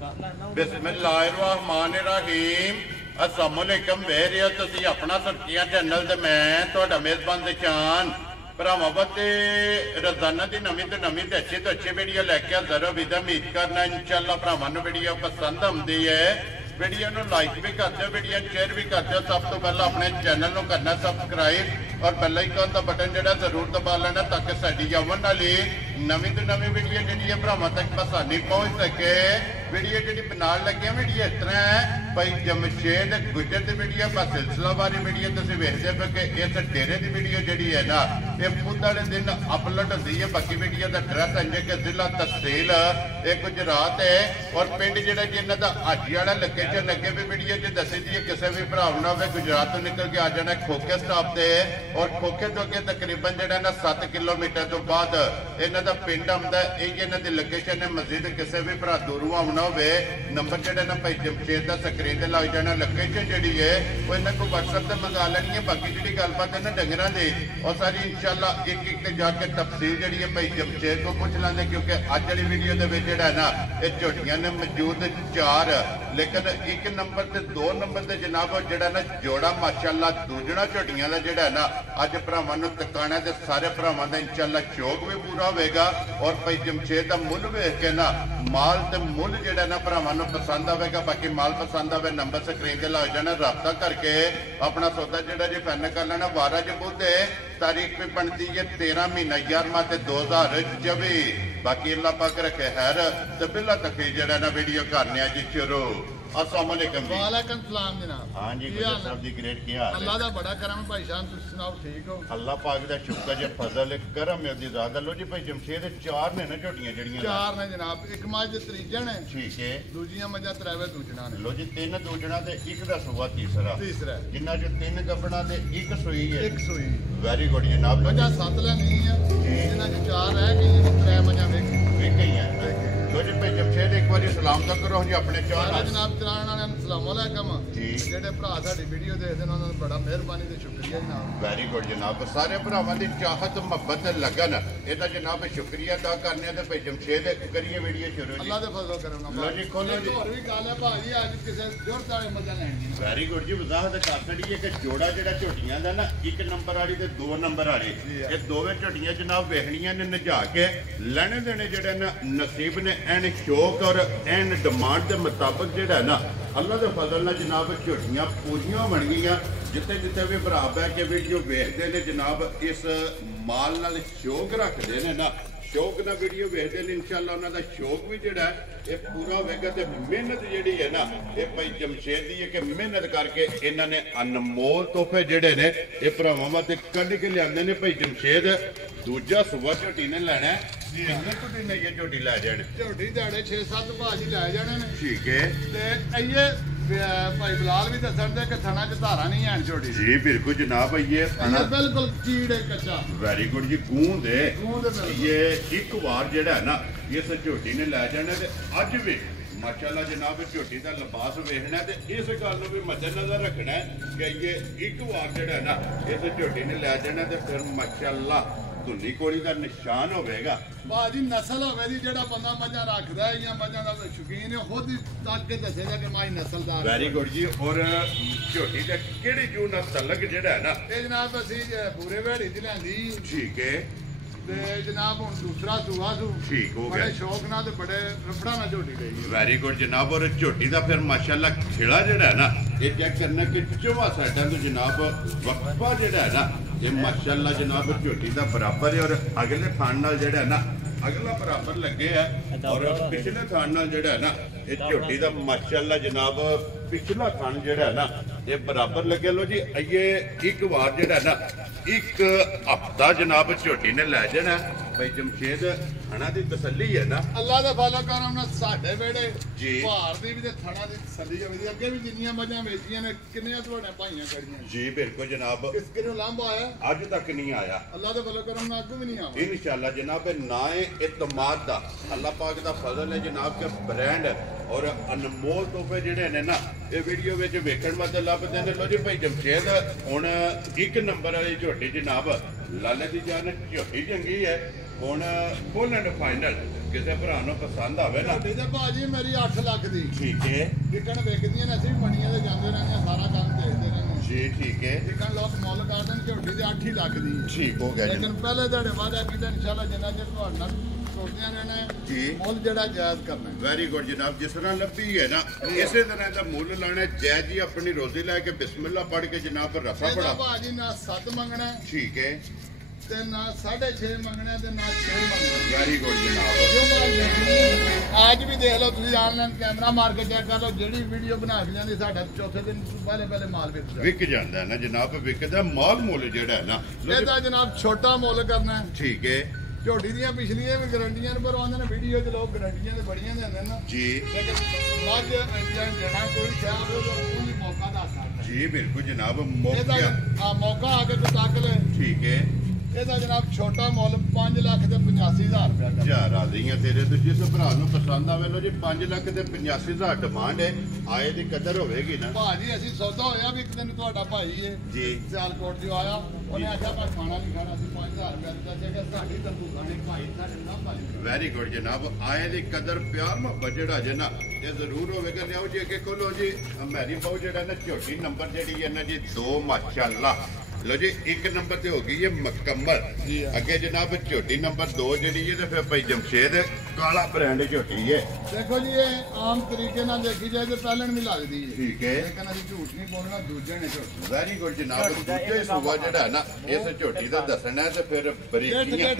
बिस्मिल्लाहिर्रहमानिर्रहीम अस्सलामुअलैकुम वेख रहे हो तुसीं अपना सुर्खियां चैनल ते मैं तुहाडा मेज़बान दिशान भरावां वास्ते रोजाना की नवीं तो नवीं ते अच्छी वीडियो लैके हाज़र हो। विदा उम्मीद करना इंशाअल्लाह भरावां नूं वीडियो पसंद आउंदी है। वीडियो नूं लाइक भी कर दो, वीडियो शेयर भी कर दो। सब तो पहले अपने चैनल नूं करना सबसक्राइब और बेल आइकन का बटन जिहड़ा जरूर दबा लेना ताकि साडी आउण वाली नवीं तो नवीं वीडियो जिहड़ी है भरावां तक आसानी पहुंच सके। वीडियो जी बनाने लगे वीडियो इस तरह है भाई जमशेद गुजर की वीडियो बस सिलसिलावारी वीडियो तुम वेखते पे कि इस डेरे की वीडियो जी है ना ये खुद वाले दिन अपलोड होती है। बाकी वीडियो का एड्रैस है कि जिला तहसील ये गुजरात है और पिंड जो जिन्हों का हाजी वाला लोकेशन लगे भी वीडियो जी दसी दी है। किसी भी भरा ना हो गुजरात तो निकल के आ जाना खोखे स्टॉप से और खोखे तो अगे तकरीबन जो ना 7 किलोमीटर तो बाद इन्हों का पिंड आता है। इन्हों की लोकेशन है। मजीद किसी भी भरा दूरों आना नंबर जो ना भाई जमशेद का स्क्रीन से लग जाना। लोकेशन जी है वो इन्होंने को व्हाट्सएप से मंगा लेनी है। बाकी जी गलबात है ना डंगर की और सारी इंशाअल्लाह एक एक जाके तफसील जी है भाई जमशेद को पूछ लेंगे क्योंकि अज वाली वीडियो के ना ये झोटियां ने मौजूद 4 लेकिन 1 नंबर से 2 नंबर से जनाब जोड़ा ना जोड़ा माशाअल्लाह दूजना झोटियां का जोड़ा ना अज भरावां नूं तकाना ते सारे भरावां दा इंशाअल्लाह शौक भी पूरा होगा। और भाई जमशेद का मुल वेख के ना माल ते मुल जो ना भरावां नूं पसंद आएगा। बाकी माल पसंद आए नंबर स्क्रीन से लग जाना रब्ता करके अपना सौदा जो जी फाइनल कर लेना। 12 जबूते तारीख भी बनती है 13 महीना 11वां 2024। बाकी अल्लाह पाक रखे खैर तो बिला तक जरा ना वीडियो करने जी शुरू। अस्सलाम वालेकुम जी। वालेकुम सलाम जनाब। हां जी गुजर साहब दी ग्रेट की हाल है? अल्लाह दा बड़ा करम भाई साहब तुम सुनाओ ठीक हो? अल्लाह पाक दा शुक्र जे फजल करम है दी ज़ात। लो जी भाई जमशेद 4 ने ना झोटियां जड़ियां 4 ने जनाब। एक मज त्रीजन है ठीक है दूजियां मजा त्रैवे दूजना ने। लो जी 3 दूजना ते 1 दा सुआ तीसरा जिन्ना जो 3 गबड़ा ते 1 सूई है। 1 सूई वेरी गुड जनाब। मजा 7 लेनी है जिन्ना जो 4 रह गई 3 मजा वेख गई है। लो जी भाई जमशेद एक बार सलाम तो करो जी अपने सारे जनाब चलाने वाले अस्सलाम वालेकुम जी। जेडे भरा साडी वीडियो देखदे ने उन्हां दा बड़ा मेहरबानी ते शुक्रिया जनाब। वेरी गुड जनाब। सारे भरावां दी चाहत मोहब्बत लगन एदा जनाब शुक्रिया अदा करने ते भाई जमशेद करिए वीडियो शुरू जी। अल्लाह दे फजल करम नाल। लो जी खोलो जी। और भी गल है भाजी आज किसे जोर ताले मजा लेनी। वेरी गुड जी। वजाहत कर छड़िए कि जोड़ा जेड़ा झोटियां दा ना 1 नंबर वाली ते 2 नंबर वाली ये दोवें झोटियां जनाब वेखणियां ने नजा के लेने देने जेड़े ना नसीब ने एन शौक और एन डिमांड के मुताबिक जेड़ा ना अल्लाह के फजल नाल जनाब झोटियां पूरियां बन गई। जिते जिते भी भरा बह के वीडियो वेखते हैं जनाब इस माल नाल शौक रखते हैं ना शौक ना वीडियो वेखते हैं इंशाअल्लाह उन्हां दा शौक भी जिहड़ा है ये पूरा होगा। तो मेहनत जिहड़ी है ना ये भाई जमशेद दी है कि मेहनत करके इन्हां ने अनमोल तोहफे जिहड़े ने ये भरावां वास्ते कढ के लिआंदे ने। भाई जमशेद दूजा सुबह झोटी ने लेना कितने झोटी ने ये झोटी लै जाने? झोटी दाड़े 6-7 भाजी लै जाने ने ठीक है। ते आइए भाई बिलाल भी दसन दे कि थना च धारा नहीं है झोटी जी बिल्कुल जनाब। ये बिल्कुल चीड़ है कच्चा। वेरी गुड जी। गूंद है ये एक बार जेड़ा है ना इस झोटी ने लै जाने ते अज भी माशाअल्लाह जनाब झोटी का लिबास वेखना है इस गल भी मद्देनजर रखना है कि ये एक बार जेड़ा है ना इस झोटी ने लै जाना तो फिर माशाअल्लाह धुली कोड़ी का निशान होगा। बाजी नस्ल होवे दी जेड़ा बंदा मजा रखदा है या मजा दा शौकीन है खुद तक के दसेगा कि माई नस्लदार। वेरी गुड जी। और झोटी दा केड़ी जू नाल तलक जेड़ा है ना ये जनाब असी पूरे वेड़ी च लैंदी ठीक है ते जनाब हुन दूसरा सुआ सू ठीक हो गया। बड़े शौक नाल ते बड़े रफड़ा नाल झोटी गई। वेरी गुड जनाब। और झोटी दा फिर माशाअल्लाह खिला जेड़ा है ना ये चेक करना कि चौवा साइडां तो जनाब वक्फा जेड़ा है ना ये माशाअल्लाह जनाब झोटी का बराबर है। और अगले थान नाल जेड़ा है ना अगला बराबर लगे है और पिछले थान नाल जेड़ा है ना ये झोटी का माशाअल्लाह जनाब पिछला थान जेड़ा है ना ये बराबर लगे। लो जी ये एक बार जेड़ा है ना 1 हफ्ता जनाब झोटी ने लै जाना भाई जमशेद थाना की तसली है ना अल्लाह दे फजल करम नाल साडे वेड़े जी भार दी भी ते थाना दी तसली होवे अगे भी जिन्नियां मजां वेचियां ने किन्नियां तुहाडे भाईयां करियां जी बिल्कुल जनाब। किस किनो लांबा आया अज तक नहीं आया अल्लाह दे फजल करम नाल अगू भी नहीं आवा इंशाअल्लाह जनाब। ना इतमाद दा अल्लाह पाक दा फजल है जनाब के ब्रांड और अनमोल तोहफे जिहड़े ने ना ये वीडियो विच वेखण वास्ते लभदे ने। लो जी भाई जमशेद हुण 1 नंबर वाली झोटी जनाब लाले दी जान झोटी चंगी है ਹੁਣ ਫੁੱਲ ਐਂਡ ਫਾਈਨਲ ਕਿਸੇ ਭਰਾ ਨੂੰ ਪਸੰਦ ਆਵੇ ਨਾ ਝੋਟੀ ਤੇ ਭਾਜੀ ਮੇਰੀ 8 ਲੱਖ ਦੀ ਠੀਕ ਹੈ ਵਿਕਣ ਵੇਚਦੀਆਂ ਨੇ ਅਸੀਂ ਮੰਡੀਆਂ ਤੇ ਜਾਂਦੇ ਰਹਿੰਦੇ ਹਾਂ ਸਾਰਾ ਕੰਮ ਦੇਖਦੇ ਰਹਿੰਦੇ ਹਾਂ ਜੀ ਠੀਕ ਹੈ ਵਿਕਣ ਲੋਕ ਮੁੱਲ ਕਰਦੇ ਨੇ ਝੋਟੀ ਦੇ 8 ਹੀ ਲੱਖ ਦੀ ਠੀਕ ਹੋ ਗਿਆ ਜੀ ਲੇਕਿਨ ਪਹਿਲੇ ਤੁਹਾਡੇ ਵਾਅਦਾ ਕੀਤਾ ਇਨਸ਼ਾਅੱਲਾ ਜਿੰਨਾ ਚਿਰ ਤੁਹਾਡੇ ਨਾਲ ਤੁਰਦਿਆਂ ਰਹਿਣਾ ਹੈ ਜੀ ਮੁੱਲ ਜਿਹੜਾ ਜਾਇਜ਼ ਕਰਨਾ ਹੈ ਵੈਰੀ ਗੁੱਡ ਜਨਾਬ ਜਿਸ ਤਰ੍ਹਾਂ ਲੱਭੀ ਹੈ ਨਾ ਇਸੇ ਤਰ੍ਹਾਂ ਦਾ ਮੁੱਲ ਲਾਣਾ ਜਾਇਜ਼ ਜੀ ਆਪਣੀ ਰੋਜ਼ੀ ਲੈ ਕੇ ਬਿਸਮਿਲ੍ਲਾ ਪੜ੍ਹ ਕੇ ਜਨਾਬ ਰਫਾ ਇਹਦਾ ਪੜਾ ਭਾਜੀ ਨਾ 7 ਮੰਗਣਾ ਠੀਕ ਹੈ ਤੇ ਨਾ 6.5 ਮੰਗਣਾ ਤੇ ਨਾ 6 ਮੰਗਣਾ ਵੈਰੀ ਗੁੱਡ ਜਨਾਬ ਜੋ ਮਾਲ ਵੇਚਣੀ ਹੈ। ਅੱਜ ਵੀ ਦੇਖ ਲਓ ਤੁਸੀਂ ਆਨਲਾਈਨ ਕੈਮਰਾ ਮਾਰ ਕੇ ਚੈੱਕ ਕਰ ਲਓ ਜਿਹੜੀ ਵੀਡੀਓ ਬਣਾ ਕੇ ਜਾਂਦੀ ਸਾਡਾ ਚੌਥੇ ਦਿਨ ਪਹਿਲੇ ਮਾਲ ਵੇਚਦਾ ਵਿਕ ਜਾਂਦਾ ਨਾ ਜਨਾਬ ਵਿਕਦਾ ਮਾਲ ਮੁੱਲ ਜਿਹੜਾ ਹੈ ਨਾ ਇਹਦਾ ਜਨਾਬ ਛੋਟਾ ਮੁੱਲ ਕਰਨਾ ਹੈ। ਠੀਕ ਹੈ ਝੋਟੀ ਦੀਆਂ ਪਿਛਲੀਆਂ ਵੀ ਗਰੰਟੀਆਂ ਨੇ ਪਰ ਉਹਨਾਂ ਨੇ ਵੀਡੀਓ 'ਚ ਲੋਕ ਗਰੰਟੀਆਂ ਤੇ ਬੜੀਆਂ ਦਿੰਦੇ ਨੇ ਜੀ ਲੇਕਿਨ ਮੱਝ ਜਣਾ ਕੋਈ ਕਿਹਾ ਹੋਵੇ ਉਹ ਵੀ ਮੌਕਾ ਦਾ ਸਕਦਾ ਜੀ ਬਿਲਕੁਲ ਜਨਾਬ ਇਹਦਾ ਮੌਕਾ ਮੌਕਾ ਆ ਕੇ ਤੂੰ ਤੱਕ ਲੈ ਠੀਕ ਹੈ ਇਹਦਾ ਜਨਾਬ ਛੋਟਾ ਮੁੱਲ 5 ਲੱਖ ਤੇ 85,000 ਰੁਪਇਆ ਕਰਦਾ ਜਾ ਰਾਜ਼ੀਆਂ ਤੇਰੇ ਤੋਂ ਜਿਸ ਭਰਾ ਨੂੰ ਪਸੰਦ ਆਵੇ ਲੋ ਜੀ 5 ਲੱਖ ਤੇ 85,000 ਡਿਮਾਂਡ ਹੈ ਆਏ ਦੀ ਕਦਰ ਹੋਵੇਗੀ ਨਾ ਭਾਜੀ ਅਸੀਂ ਸੌਦਾ ਹੋਇਆ ਵੀ ਇੱਕ ਦਿਨ ਤੁਹਾਡਾ ਭਾਈ ਏ ਜੀ ਸਿਆਲਕੋਟ ਜੋ ਆਇਆ ਉਹਨੇ ਆਖਿਆ ਪਰ ਖਾਣਾ ਨਹੀਂ ਖਾਣਾ ਸੀ 5,000 ਰੁਪਇਆ ਦਿੱਤਾ ਸੀਗਾ ਸਾਡੀ ਤੰਦੂ ਖਾਣੇ ਭਾਈ ਸਾਡੇ ਨਾਲ ਭਾਈ ਵੈਰੀ ਗੁੱਡ ਜਨਾਬ ਆਏ ਦੀ ਕਦਰ ਪਿਆਰ ਮੁਹੱਬਤ ਜਿਹੜਾ ਜੇ ਨਾ ਇਹ ਜ਼ਰੂਰ ਹੋਵੇਗਾ ਲਿਆਓ ਜੀ ਅੱਗੇ ਖੋਲੋ ਜੀ ਮੈਰੀ ਬਾਉ ਜਿਹੜਾ ਨਾ ਝੋਟੀ ਨੰਬਰ ਜਿਹੜੀ ਹੈ ਨਾ ਜੀ 2 ਮਾਸ਼ਾਅੱਲਾ ਲੋ ਜੀ 1 ਨੰਬਰ ਤੇ ਹੋ ਗਈ ਹੈ ਮੁਕੰਮਲ ਜੀ ਅੱਗੇ ਜਨਾਬ ਝੋਟੀ ਨੰਬਰ 2 ਜਿਹੜੀ ਹੈ ਤੇ ਫਿਰ ਭਾਈ ਜਮਸ਼ੇਦ ਕਾਲਾ ਬ੍ਰਾਂਡ ਝੋਟੀ ਹੈ ਦੇਖੋ ਜੀ ਇਹ ਆਮ ਤਰੀਕੇ ਨਾਲ ਦੇਖੀ ਜਾਏ ਤੇ ਪਹਿਲਣ ਵੀ ਲੱਗਦੀ ਹੈ ਠੀਕ ਹੈ ਲੇਕਿਨ ਅਸੀਂ ਝੂਠ ਨਹੀਂ ਬੋਲਣਾ ਦੂਜੇ ਨੇ ਝੂਠ ਵੈਰੀ ਗੁੱਡ ਜਨਾਬ ਦੂਜੇ ਸੂਬਾ ਜਿਹੜਾ ਨਾ ਇਸ ਝੋਟੀ ਦਾ ਦੱਸਣਾ ਹੈ ਤੇ ਫਿਰ ਬਰੀਕੀਆਂ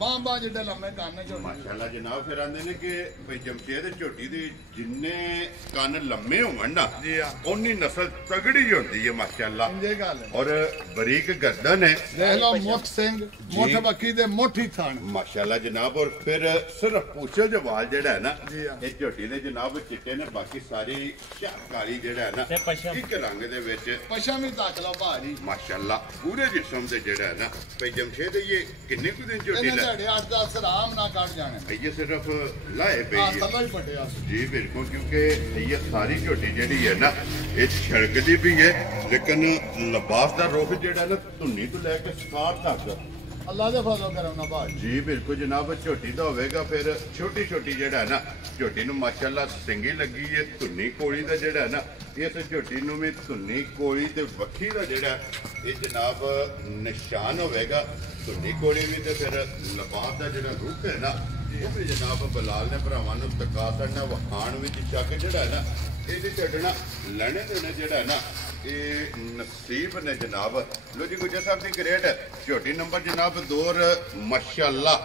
ਬਾਂਬਾ ਜਿਹੜੇ ਲੰਮੇ ਕੰਨ ਝੋਟੀ ਮਾਸ਼ਾਅੱਲਾ ਜਨਾਬ ਫਿਰ ਆਂਦੇ ਨੇ ਕਿ ਭਾਈ ਜਮਸ਼ੇਦ ਝੋਟੀ ਦੇ ਜਿੰਨੇ ਕੰਨ ਲੰਮੇ ਹੋਣ ਨਾ ਜੀ ਆ ਉਨੀ ਨਸਲ ਤਗੜੀ ਹੁੰਦੀ ਹੈ ਮਾਸ਼ਾਅੱਲਾ ਇਹ ਗੱਲ ਹੈ ਔਰ ਬਰੀਕ ਗਰਦਨ ਹੈ ਦੇਖ ਲਓ ਮੁੱਠ ਸਿੰਘ ਮੁੱਠ ਬੱਕੀ ਦੇ ਮੁੱਠੀ ਥਣ ਮਾਸ਼ਾਅੱਲਾ ਜਨਾਬ ਔਰ ਫਿਰ ਸਿਰਫ ਪੁੱਛੋ ਜਵਾਲ ਜਿਹੜਾ ਹੈ ਨਾ ਜੀ ਆ। ਇਹ ਝੋਟੀ ਦੇ ਜਨਾਬ ਚਿੱਟੇ ਨੇ ਬਾਕੀ ਸਾਰੀ ਕਾਲੀ ਜਿਹੜਾ ਹੈ ਨਾ ਇੱਕ ਰੰਗ ਦੇ ਵਿੱਚ ਪਸ਼ਾ ਵੀ ਤੱਕ ਲਓ ਭਾਜੀ ਮਾਸ਼ਾਅੱਲਾ ਪੂਰੇ ਜਿਸਮ ਦੇ ਜਿਹੜਾ ਹੈ ਨਾ ਭਾਈ ਜਮਸ਼ੇਦ ਇਹ ਕਿੰਨੇ ਕੁ ਦਿਨ ਝੋਟੀ ਇਹਨੇ ਲੈ ਤੁਹਾਡੇ 8-10 ਆਰਾਮ ਨਾਲ ਕੱਢ ਜਾਣੇ ਇਹ ਸਿਰਫ ਲਾਏ ਪਈ ਆ ਹੈ ਸੱਲਾ ਹੀ ਪਟਿਆ ਜੀ ਬਿਲਕੁਲ ਕਿਉਂਕਿ ਇਹ ਸਾਰੀ ਝੋਟੀ ਜਿਹੜੀ ਹੈ ਨਾ ਇਹ ਛੜਕਦੀ ਵੀ ਹੈ ਲੇਕਿਨ ਲਿਬਾਸ ਦਾ ਰੁਖ ਜਿਹੜਾ ਨਾ ਧੁੰਨੀ ਤੋਂ ਲੈ ਕੇ ਸਕਾਰ ਤੱਕ ਅੱਲਾ ਦੇ ਫਜ਼ਲ ਕਰਮ ਨਾ ਭਾਜੀ ਜੀ ਬਿਲਕੁਲ ਜਨਾਬ ਝੋਟੀ ਦਾ ਹੋਵੇਗਾ ਫਿਰ ਛੋਟੀ ਛੋਟੀ ਜਿਹੜਾ ਨਾ ਝੋਟੀ ਨੂੰ ਮਾਸ਼ਾਅੱਲਾ ਸਿੰਗੀ ਲੱਗੀ ਹੈ ਧੁੰਨੀ ਕੋਲੀ ਦਾ ਜਿਹੜਾ ਨਾ ਇਸ ਝੋਟੀ ਨੂੰ ਵੀ ਧੁੰਨੀ ਕੋਲੀ ਤੇ ਵੱਖੀ ਦਾ ਜਿਹੜਾ ਇਹ ਜਨਾਬ ਨਿਸ਼ਾਨ ਹੋਵੇਗਾ ਧੁੰਨੀ ਕੋਲੀ ਵੀ ਤੇ ਫਿਰ ਲਿਬਾਸ ਦਾ ਜਿਹੜਾ ਰੁਖ ਹੈ ਨਾ ਉਹ ਵੀ ਜਨਾਬ ਬਲਾਲ ਨੇ ਭਰਾਵਾਂ ਨੂੰ ਤਕਾ ਕਰਨਾ ਵਖਾਣ ਵਿੱਚ ਚੱਕ ਜਿਹੜਾ ਨਾ ਇਹਦੇ ਛੱਡਣਾ ਲੈਣੇ ਦੇ ਨੇ ਜਿਹੜਾ ਨਾ ਇਹ ਨਸੀਬ ਨੇ ਜਨਾਬ ਲੋ ਜੀ ਗੁਜਰ ਸਾਹਿਬ ਦੀ ਗ੍ਰੇਡ ਝੋਟੀ ਨੰਬਰ ਜਨਾਬ 2 ਮਾਸ਼ਾਅੱਲਾ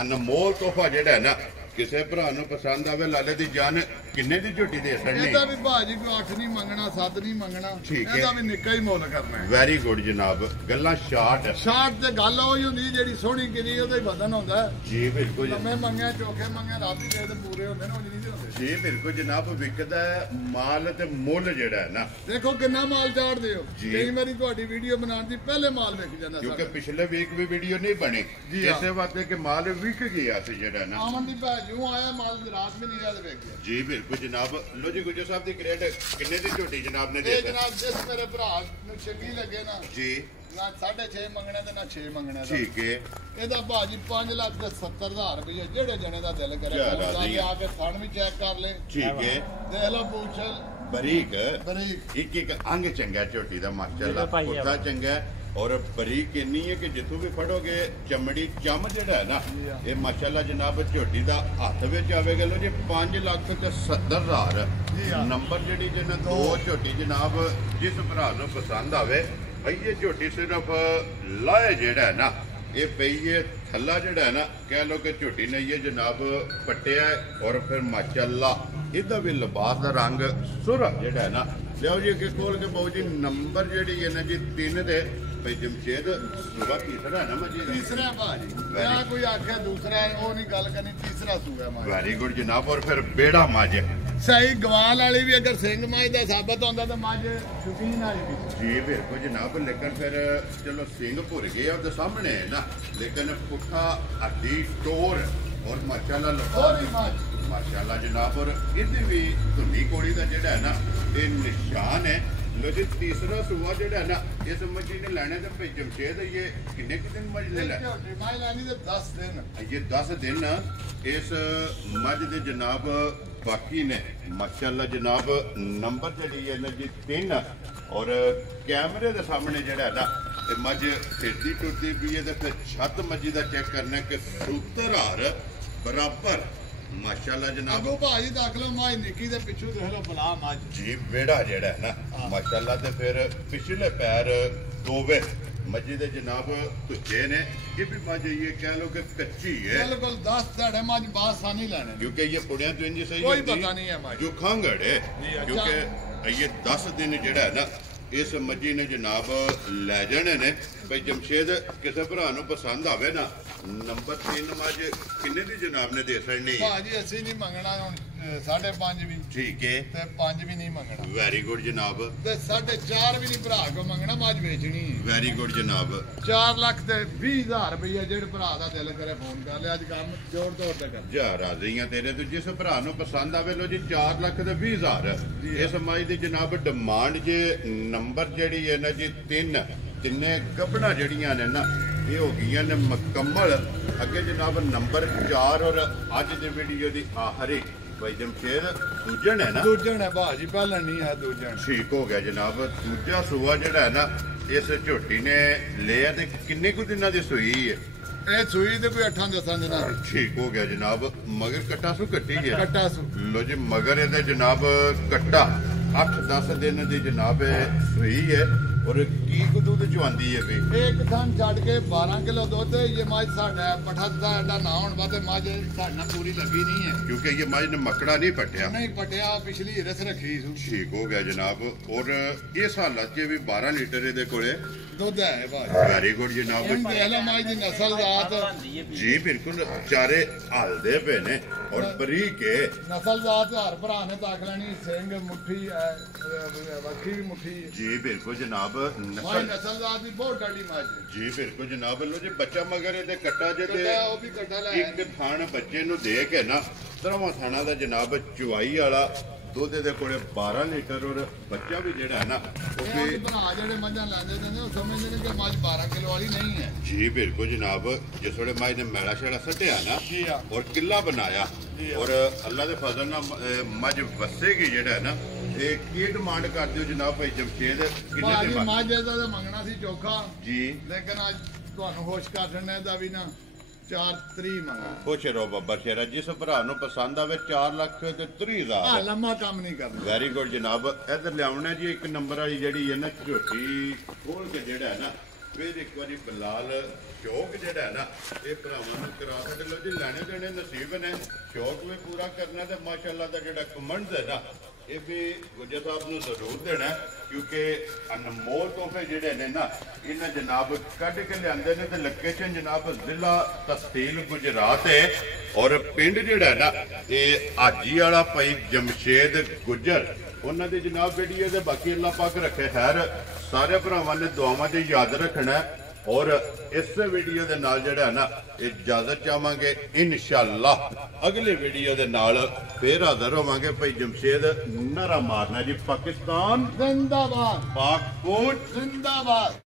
ਅਨਮੋਲ ਤੋਹਫਾ ਜਿਹੜਾ ਹੈ ਨਾ ਕਿਸੇ ਭਰਾ ਨੂੰ ਪਸੰਦ ਆਵੇ ਲਾਲੇ ਦੀ ਜਾਨ ਕਿੰਨੇ ਦੀ ਝੋਟੀ ਦੇ ਛੱਡਣੀ ਇਹਦਾ ਵੀ ਭਾਜੀ ਕੋਈ 8 ਨਹੀਂ ਮੰਗਣਾ 7 ਨਹੀਂ ਮੰਗਣਾ ਠੀਕ ਹੈ। ਇਹਦਾ ਵੀ ਨਿੱਕਾ ਹੀ ਮੁੱਲ ਕਰਨਾ ਹੈ ਵੈਰੀ ਗੁੱਡ ਜਨਾਬ ਗੱਲਾਂ ਸ਼ਾਰਟ ਸ਼ਾਰਟ ਤੇ ਗੱਲ ਉਹੀ ਹੁੰਦੀ ਜਿਹੜੀ ਸੋਹਣੀ ਕਿਰੀ ਉਹਦਾ ਹੀ ਵਜ਼ਨ ਹੁੰਦਾ ਹੈ। ਜੀ ਬਿਲਕੁਲ ਲੰਮੇ ਮੰਗਿਆ ਚੋਖੇ ਮੰਗਿਆ ਰੱਬ ਹੀ ਦੇ ਤੇ ਪੂਰੇ ਹੁੰਦੇ ਨੇ ਉਹ ਨਹੀਂ ਹੁੰਦੇ ਜੀ ਬਿਲਕੁਲ ਜਨਾਬ ਵਿਕਦਾ ਹੈ ਮਾਲ ਤੇ ਮੁੱਲ ਜਿਹੜਾ ਹੈ ਨਾ ਦੇਖੋ ਕਿੰਨਾ ਮਾਲ ਚਾੜਦੇ ਹੋ ਜੀ। ਕਈ ਵਾਰੀ ਤੁਹਾਡੀ ਵੀਡੀਓ ਬਣਾਉਣ ਦੀ ਪਹਿਲੇ ਮਾਲ ਵਿਕ ਜਾਂਦਾ ਕਿਉਂਕਿ ਸਾਡਾ ਪਿਛਲੇ ਵੀਕ ਵੀ ਵੀਡੀਓ ਨਹੀਂ ਬਣੀ ਜੀ ਹਾਂ। ਇਸੇ ਵਾਸਤੇ ਕਿ ਮਾਲ ਵਿਕ ਗਿਆ ਸੀ ਜਿਹੜਾ ਨਾ ਆਮਨ ਦੀ ਭੈ ਜੂ ਆਇਆ ਮਾਲ ਰਾਤ ਵੀ ਨਹੀਂ ਰਾਤ ਵਿਕ ਗਿਆ ਜੀ ਬਿਲਕੁਲ ਜਨਾਬ ਲੋ ਜੀ ਗੁਜਰ ਸਾਹਿਬ ਦੀ ਗ੍ਰੇਡ ਕਿੰਨੇ ਦੀ ਝੋਟੀ ਜਨਾਬ ਨੇ ਇਹ ਦਿੱਤਾ ਜਨਾਬ ਜਿਸ ਮੇਰੇ ਭਰਾ ਨੂੰ ਚੰਗੀ ਲੱਗੇ ਨਾ ਜੀ ਨਾ 6.5 ਮੰਗਣਾ ਤੇ ਨਾ 6 ਮੰਗਣਾ ਦਾ ਠੀਕ ਹੈ ਇਹਦਾ ਭਾਜੀ 5,70,000 ਰੁਪਏ ਜਿਹੜੇ ਜਣੇ ਦਾ ਦਿਲ ਕਰੇ ਕਿਆ ਉਹ ਜਾ ਰਾਜ਼ੀ ਕੇ ਹੈ। ਆ ਕੇ ਥਣ ਵੀ ਚੈੱਕ ਕਰ ਲੈ ਠੀਕ ਹੈ ਦੇਖ ਲਓ ਪੁੱਛਲ ਬਰੀਕ ਬਰੀਕ ਇੱਕ ਇੱਕ ਅੰਗ ਚੰਗਾ ਝੋਟੀ ਦਾ ਮਾਸ਼ਾਅੱਲਾ ਭਾਈ ਆ ਪੁੱਠਾ ਚੰਗਾ ਔਰ ਬਰੀਕ ਇੰਨੀ ਹੈ ਕਿ ਜਿੱਥੋਂ ਵੀ ਫੜੋਗੇ ਚਮੜੀ ਚਮ ਜਿਹੜਾ ਹੈ ਨਾ ਇਹ ਮਾਸ਼ਾਅੱਲਾ ਜਨਾਬ ਝੋਟੀ ਦਾ ਹੱਥ ਵਿੱਚ ਆਵੇਗਾ ਲੋ ਜੀ 5,70,000 ਜੀ ਹਾਂ। ਨੰਬਰ ਜਿਹੜੀ ਜਿਹਨਾਂ ਦੋ ਝੋਟੀ ਜਨਾਬ ਜਿਸ ਭਰਾ ਨੂੰ ਪਸੰਦ ਆਵੇ ਭਈ ਇਹ ਝੋਟੀ ਸਿਰਫ ਲਾਏ ਜਿਹੜਾ ਹੈ ਨਾ ਇਹ ਪਈ ਹੈ ਥੱਲਾ ਜਿਹੜਾ ਹੈ ਨਾ ਕਹਿ ਲੋ ਕਿ ਝੋਟੀ ਨੇ ਇਹ ਜਨਾਬ ਪੱਟਿਆ ਔਰ ਫਿਰ ਮਾਸ਼ਾਅੱਲਾ ਇਹਦਾ ਵੀ ਲਿਬਾਸ ਦਾ ਰੰਗ ਸੁਰਾ ਜਿਹੜਾ ਹੈ ਨਾ ਲਿਆਓ ਜੀ ਅੱਗੇ ਖੋਲ ਕੇ ਬਾਊ ਜੀ ਨੰਬਰ ਜਿਹੜੀ ਹੈ ਨਾ ਜੀ 3 ਦੇ ਭਈ ਜਮਸ਼ੇਦ ਸੁਬਾ ਤੀਸਰਾ ਨਾ ਮਜੀ ਤੀਸਰਾ ਭਾਜੀ ਮੈਂ ਕੋਈ ਆਖਿਆ ਦੂਸਰਾ ਉਹ ਨਹੀਂ ਗੱਲ ਕਰਨੀ ਤੀਸਰਾ ਸੂਗਾ ਮਾਂ ਵੈਰੀ ਗੁੱਡ ਜਨਾਬ ਔਰ ਫਿਰ ਬੇੜਾ ਮੱਝ ਸਹੀ ਗਵਾਲ ਵਾਲੀ ਵੀ ਅਗਰ ਸਿੰਘ ਮਾਝ ਦਾ ਸਾਬਤ ਹੁੰਦਾ ਤਾਂ ਮੱਝ ਸ਼ੁਕੀਨ ਵਾਲੀ ਵੀ ਜੀ ਬਿਲਕੁਲ ਜਨਾਬ ਲੇਕਿਨ ਫਿਰ ਚਲੋ ਸਿੰਘ ਭੁਰ ਗਏ ਉਹਦੇ ਸਾਹਮਣੇ ਹੈ ਨਾ ਲੇਕਿਨ ਪੁੱਠਾ ਅੱਡੀ ਟੋਰ ਔਰ ਮਾਸ਼ਾਅੱਲਾ ਹੋਰ ਵੀ ਮੱਝ ਮਾਸ਼ਾਅੱਲਾ ਜਨਾਬ ਔਰ ਇਹਦੇ ਵੀ ਧੁੰਨੀ ਕੋੜੀ ਦਾ ਜਿਹੜਾ ਹੈ ਨਾ ਇਹ ਨਿਸ਼ਾਨ ਹੈ लो जी तीसरा सुबह ਜਿਹੜਾ ਨਾ ਇਸ ਮੱਝੀ ਨੇ ਲੈਣੇ ਤੇ ਭਈ ਜਮਸ਼ੇਦ ਇਹ ਕਿੰਨੇ ਕਿ ਦਿਨ ਮੱਝ ਲੈ ਲੈ ਮੈਂ ਲੈਣੀ ਤੇ 10 ਦਿਨ ਇਹ 10 ਦਿਨ ਇਸ ਮੱਝ ਦੇ ਜਨਾਬ ਬਾਕੀ ਨੇ ਮਾਸ਼ਾਅੱਲਾ ਜਨਾਬ ਨੰਬਰ ਜਿਹੜੀ ਹੈ ਨਾ ਜੀ 3 ਔਰ ਕੈਮਰੇ ਦੇ ਸਾਹਮਣੇ ਜਿਹੜਾ ਨਾ ਇਹ ਮੱਝ ਫਿਰਦੀ ਟੁਰਦੀ ਵੀ ਹੈ ਤੇ ਫਿਰ ਛੱਤ ਮੱਝੀ ਦਾ ਚੈੱਕ ਕਰਨਾ ਕਿ ਸੂਤਰਹਾਰ ਬਰਾਬਰ ਮਾਸ਼ਾਅੱਲਾ ਜਨਾਬ ਅਗੋ ਭਾਜੀ ਦੇਖ ਲਓ ਮਾਈ ਨਿੱਕੀ ਦੇ ਪਿੱਛੋਂ ਦੇਖ ਲਓ ਬਲਾ ਮੱਝ ਜੀ ਵੇੜਾ ਜਿਹੜਾ ਹੈ ਨਾ ਮਾਸ਼ਾਅੱਲਾ ਤੇ ਫਿਰ ਪਿਛਲੇ ਪੈਰ ਦੋਵੇ ਮੱਝੀ ਦੇ ਜਨਾਬ ਤੁਝੇ ਨੇ ਇਹ ਵੀ ਮੱਝ ਇਹ ਕਹਿ ਲੋ ਕਿ ਕੱਚੀ ਹੈ ਬਿਲਕੁਲ 10 ਧੜੇ ਮੱਝ ਬਾਸ ਸਾਨੀ ਲੈਣੇ क्योंकि ये पुड़िया तो इंजी सही कोई पता नहीं है हमारी जो खांगड़ है अच्छा। क्योंकि ये 10 दिन जेड़ा है ना इस मज्जी ने जनाब लै जाने ने भाई जमशेद किसी भरा नूं पसंद आवे ना नंबर 3 मज किन्ने दी जनाब ने दे छड़नी है ਭਾਜੀ ਅਸੀਂ ਨਹੀਂ ਮੰਗਣਾ ਹੁਣ 5.5 ਵੀ ठीक है ਤੇ 5 ਵੀ ਨਹੀਂ ਮੰਗਣਾ वेरी गुड जनाब ਤੇ 4.5 ਵੀ ਨਹੀਂ ਭਰਾ ਕੋ ਮੰਗਣਾ ਮੱਝ ਵੇਚਣੀ ਹੈ वेरी गुड जनाब 4 ਲੱਖ ਤੇ 20,000 ਰੁਪਏ ਜਿਹੜੇ ਭਰਾ ਦਾ ਦਿਲ ਕਰੇ ਫੋਨ ਕਰ ਲਿਆ ਅੱਜ ਕੰਮ ਜੋੜ ਤੋੜ ਤੇ ਕਰ ਜਾ ਰਾਜ਼ੀਆਂ ਤੇਰੇ ਤੋਂ ਜਿਸ ਭਰਾ ਨੂੰ ਪਸੰਦ ਆਵੇ ਲੋ ਜੀ 4 ਲੱਖ ਤੇ 20,000 ਇਸ ਮੱਝ ਦੀ ਜਨਾਬ ਡਿਮਾਂਡ ਜੇ ਨੰਬਰ ਜਿਹੜੀ ਹੈ ਨਾ ਜੀ 3 ਗੱਭਣਾ ਜਿਹੜੀਆਂ ਨੇ ਨਾ ਇਹ ਹੋ ਗਈਆਂ ਨੇ ਮੁਕੰਮਲ ਅੱਗੇ ਜਨਾਬ ਨੰਬਰ 4 ਔਰ ਅੱਜ ਦੀ ਵੀਡੀਓ ਦੀ ਆਖਰੀ ਭਾਈ ਜਮਸ਼ੇਦ ਦੂਜਣ ਹੈ ਨਾ ਦੂਜਣ ਹੈ ਭਾਜੀ ਪਹਿਲਾਂ ਨਹੀਂ ਹੈ ਦੂਜਣ ਠੀਕ ਹੋ ਗਿਆ ਜਨਾਬ ਦੂਜਾ ਸੂਆ ਜਿਹੜਾ ਹੈ ਨਾ ਇਸ ਝੋਟੀ ਨੇ ਲਿਆ ਤੇ ਕਿੰਨੇ ਕੁ ਦਿਨਾਂ ਦੀ ਸੂਈ ਹੈ ਇਹ ਸੂਈ ਤੇ ਕੋਈ 8-10 ਦਿਨਾਂ ਦੀ ਠੀਕ ਹੋ ਗਿਆ ਜਨਾਬ ਮਗਰ ਕੱਟਾ ਸੂ ਕੱਟੀ ਗਿਆ ਕੱਟਾ ਸੂ ਲੋ ਜੀ ਮਗਰ ਇਹਦੇ ਜਨਾਬ ਕੱਟਾ 8-10 ਦਿਨ ਦੀ ਜਨਾਬ ਸੂਈ ਹੈ ਔਰ ਕੀ ਕੁ ਦੁੱਧ ਚਵਾਉਂਦੀ ਹੈ ਵੀ ਇੱਕ ਥਾਂ ਛੱਡ ਕੇ 12 ਕਿਲੋ ਦੁੱਧ ਇਹ ਮੱਝ ਸਾਡਾ ਪਠਾ ਦਾ ਐਡਾ ਨਾ ਹੋਣ ਵਾਤੇ ਮੱਝ ਸਾਡੇ ਨਾਲ ਪੂਰੀ ਲੱਗੀ ਨਹੀਂ ਹੈ ਕਿਉਂਕਿ ਇਹ ਮੱਝ ਨੇ ਮੱਕੜਾ ਨਹੀਂ ਪੱਟਿਆ ਨਹੀਂ ਪਟਿਆ ਪਿਛਲੀ ਰਸ ਰੱਖੀ ਸੂ ਠੀਕ ਹੋ ਗਿਆ ਜਨਾਬ ਔਰ ਇਸ ਹਾਲਤ 'ਚ ਵੀ 12 ਲੀਟਰ ਇਹਦੇ ਕੋਲੇ ਦੁੱਧ ਹੈ ਭਾਜੀ ਵੈਰੀ ਗੁੱਡ ਜਨਾਬ ਇਹ ਦੇਖ ਲਓ ਮੱਝ ਦੀ ਨਸਲ ਜ਼ਾਤ ਜੀ ਬਿਲਕੁਲ ਚਾਰੇ ਹਲਦੇ ਪਏ ਨੇ ਔਰ ਬਰੀਕ ਹੈ ਨਸਲ ਜ਼ਾਤ ਹਰ ਭਰਾ ਨੇ ਤਾਕ ਲੈਣੀ ਸਿੰਘ ਮੁੱਠੀ ਵੱਖੀ ਵੀ ਮੁੱਠੀ ਜੀ ਬਿਲਕੁਲ ਜਨਾਬ ਮਾਈ ਨਸਲ ਜ਼ਾਤ ਦੀ ਬਹੁਤ ਡਾਡੀ ਮੱਝ ਜੀ ਬਿਲਕੁਲ ਜਨਾਬ ਲੋ ਜੀ ਬੱਚਾ ਮਗਰ ਇਹਦੇ ਕੱਟਾ ਜੇ ਤੇ ਕੱਟਾ ਉਹ ਵੀ ਕੱਟਾ ਲੈ ਇੱਕ ਥਾਣ ਬੱਚੇ ਨੂੰ ਦੇ ਕੇ ਨਾ ਤਰਵਾਂ ਥਾਣਾ ਦਾ ਜਨਾਬ ਚੁਆਈ ਵਾਲਾ ਦੁੱਧ ਦੇ ਕੋਲੇ 12 ਲੀਟਰ ਔਰ ਬੱਚਾ ਵੀ ਜਿਹੜਾ ਹੈ ਨਾ ਉਹ ਇਹ ਵੀ ਬਣਾ ਜਿਹੜੇ ਮੱਝਾਂ ਲੈਂਦੇ ਨੇ ਉਹ ਸਮਝਦੇ ਨੇ ਕਿ ਮੱਝ 12 ਕਿਲੋ ਵਾਲੀ ਨਹੀਂ ਹੈ ਜੀ ਬਿਲਕੁਲ ਜਨਾਬ ਜਿਸ ਵੇਲੇ ਮਾਈ ਨੇ ਮੈਲਾ ਛੇੜਾ ਸੱਟਿਆ ਨਾ ਜੀ ਆ ਔਰ ਕਿੱਲਾ ਬਣਾਇਆ ਜੀ ਆ। ਔਰ ਅੱਲਾ ਦੇ ਫਜ਼ਲ ਨਾਲ ਮੱਝ ਵਸੇਗੀ ਜਿਹੜਾ ਹੈ ਨਾ ਇਹ ਕੀ ਡਿਮਾਂਡ ਕਰਦੇ ਹੋ ਜਨਾਬ ਭਾਈ ਜਮਸ਼ੇਦ ਕਿੰਨੇ ਭਾਜੀ ਦੇ ਮੱਝ ਦਾ ਤਾਂ ਮੰਗਣਾ ਸੀ ਚੋਖਾ ਜੀ ਲੇਕਿਨ ਅੱਜ ਤੁਹਾਨੂੰ ਹੋਸ਼ ਕਰ ਦਿੰਨੇ ਦਾ ਵੀ ਨਾ 4 ਤਰੀਕ ਮੰਗਣਾ ਖੁਸ਼ ਰਹੋ ਬੱਬਰ ਸ਼ੇਰਾ ਜਿਸ ਭਰਾ ਨੂੰ ਪਸੰਦ ਆਵੇ 4 ਲੱਖ ਤੇ 30,000 ਆ ਲੰਮਾ ਕੰਮ ਨਹੀਂ ਕਰਨਾ ਵੈਰੀ ਗੁੱਡ ਜਨਾਬ ਇੱਧਰ ਲਿਆਉਣਾ ਜੀ ਇੱਕ ਨੰਬਰ ਵਾਲੀ ਜਿਹੜੀ ਹੈ ਨਾ ਝੋਟੀ ਖੋਲ ਕੇ ਜਿਹੜਾ ਹੈ ਨਾ ਫਿਰ ਇੱਕ ਵਾਰੀ ਬਲਾਲ ਸ਼ੌਕ ਜਿਹੜਾ ਹੈ ਨਾ ਇਹ ਭਰਾਵਾਂ ਨੂੰ ਕਰਾ ਸਕਦੇ ਲੋ ਜੀ ਲੈਣੇ ਦੇਣੇ ਨਸੀਬ ਨੇ ਸ਼ੌਕ ਵੀ ਪੂਰਾ ਕਰਨਾ ਤੇ ਮਾਸ਼ਾਅੱਲਾ ਦਾ ਜਿਹੜਾ ਕਮੈਂਟ ਹੈ ਨਾ ਇਹ ਵੀ ਗੁੱਜਰ ਸਾਹਿਬ ਨੂੰ ਜ਼ਰੂਰ ਦੇਣਾ ਕਿਉਂਕਿ ਅਨਮੋਲ ਤੋਹਫੇ ਜਿਹੜੇ ਨੇ ਨਾ ਇਹਨਾਂ ਜਨਾਬ ਕੱਢ ਕੇ ਲਿਆਂਦੇ ਨੇ ਤੇ ਲੋਕੇਸ਼ਨ ਜਨਾਬ ਜ਼ਿਲ੍ਹਾ ਤਹਿਸੀਲ ਗੁਜਰਾਤ ਹੈ ਔਰ ਪਿੰਡ ਜਿਹੜਾ ਹੈ ਨਾ ਇਹ ਹਾਜੀ ਵਾਲਾ ਭਾਈ ਜਮਸ਼ੇਦ ਗੁੱਜਰ ਉਹਨਾਂ ਦੀ ਜਨਾਬ ਵੀਡੀਓ ਦੇ ਬਾਕੀ ਅੱਲਾਹ ਪਾਕ ਰੱਖੇ ਖੈਰ ਸਾਰੇ ਭਰਾਵਾਂ ਨੇ ਦੁਆਵਾਂ 'ਚ ਯਾਦ ਰੱਖਣਾ ਔਰ ਇਸ ਵੀਡੀਓ ਦੇ ਨਾਲ ਜਿਹੜਾ ਨਾ ਇਜਾਜ਼ਤ ਚਾਹਾਂਗੇ ਇਨਸ਼ਾਅੱਲਾ ਅਗਲੀ ਵੀਡੀਓ ਦੇ ਨਾਲ ਫੇਰ ਹਾਜ਼ਰ ਹੋਵਾਂਗੇ ਭਾਈ ਜਮਸ਼ੇਦ ਨਾਰਾ ਮਾਰਨਾ ਜੀ ਪਾਕਿਸਤਾਨ ਜ਼ਿੰਦਾਬਾਦ ਪਾਕ ਫੂਡ ਜ਼ਿੰਦਾਬਾਦ